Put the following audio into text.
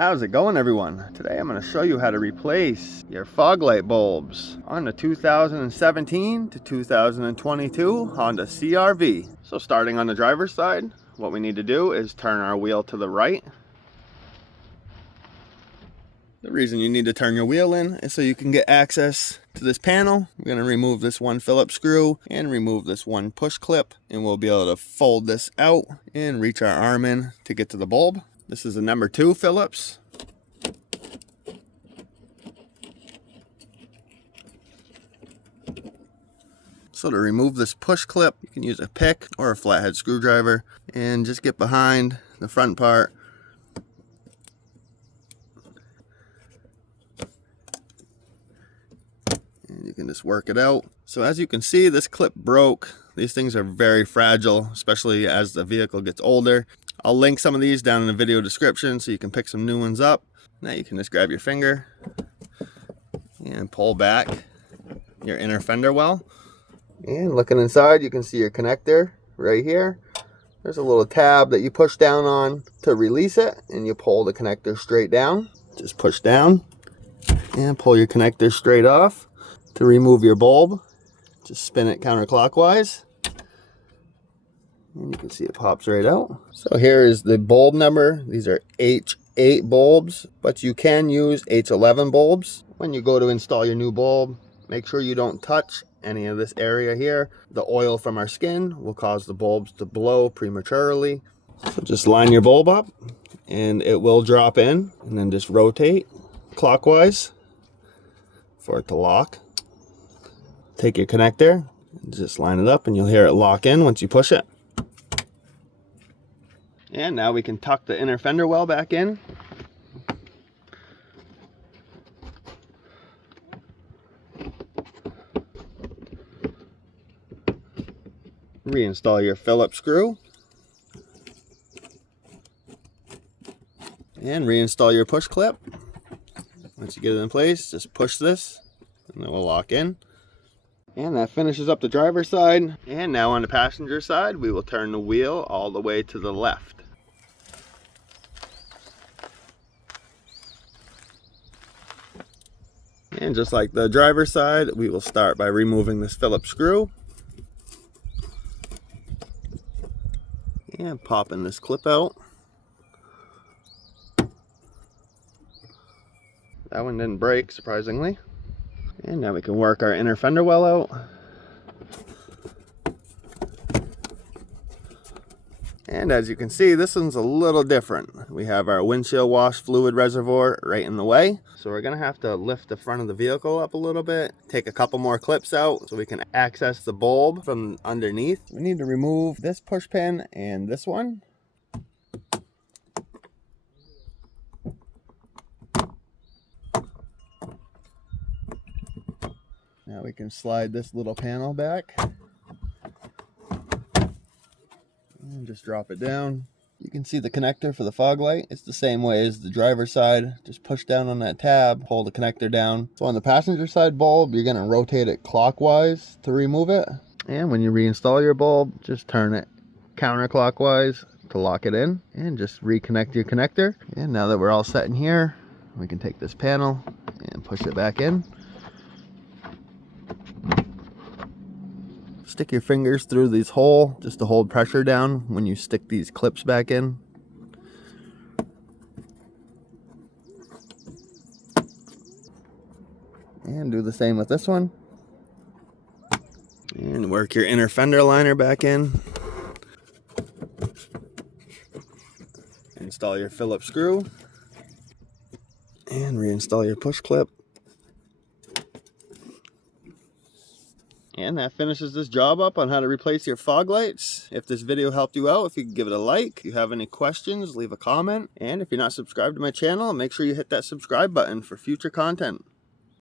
How's it going, everyone? Today I'm going to show you how to replace your fog light bulbs on the 2017 to 2022 Honda CRV. So starting on the driver's side, what we need to do is turn our wheel to the right. The reason you need to turn your wheel in is so you can get access to this panel. We're going to remove this one Phillips screw and remove this one push clip, and we'll be able to fold this out and reach our arm in to get to the bulb. This is a number 2 Phillips. So to remove this push clip, you can use a pick or a flathead screwdriver and just get behind the front part. And you can just work it out. So as you can see, this clip broke. These things are very fragile, especially as the vehicle gets older. I'll link some of these down in the video description so you can pick some new ones up. Now you can just grab your finger and pull back your inner fender well. And looking inside, you can see your connector right here. There's a little tab that you push down on to release it, and you pull the connector straight down. Just push down and pull your connector straight off. To remove your bulb, just spin it counterclockwise. And you can see it pops right out. So here is the bulb number. These are H8 bulbs, but you can use H11 bulbs. When you go to install your new bulb, make sure you don't touch any of this area here. The oil from our skin will cause the bulbs to blow prematurely. So just line your bulb up and it will drop in, and then just rotate clockwise for it to lock. Take your connector, just line it up, and you'll hear it lock in once you push it. And now we can tuck the inner fender well back in. Reinstall your Phillips screw. And reinstall your push clip. Once you get it in place, just push this and it will lock in. And that finishes up the driver's side. And now on the passenger side, we will turn the wheel all the way to the left. And just like the driver's side, we will start by removing this Phillips screw. And popping this clip out. That one didn't break, surprisingly. And now we can work our inner fender well out. And as you can see, this one's a little different. We have our windshield wash fluid reservoir right in the way. So we're gonna have to lift the front of the vehicle up a little bit, take a couple more clips out so we can access the bulb from underneath. We need to remove this push pin and this one. Now we can slide this little panel back and just drop it down. You can see the connector for the fog light. It's the same way as the driver's side. Just push down on that tab, hold the connector down. So on the passenger side bulb, you're gonna rotate it clockwise to remove it. And when you reinstall your bulb, just turn it counterclockwise to lock it in, and just reconnect your connector. And now that we're all set in here, we can take this panel and push it back in. Stick your fingers through this hole just to hold pressure down when you stick these clips back in. And do the same with this one. And work your inner fender liner back in. Install your Phillips screw. And reinstall your push clip. And that finishes this job up on how to replace your fog lights. If this video helped you out, if you could give it a like. If you have any questions, leave a comment. And if you're not subscribed to my channel, make sure you hit that subscribe button for future content.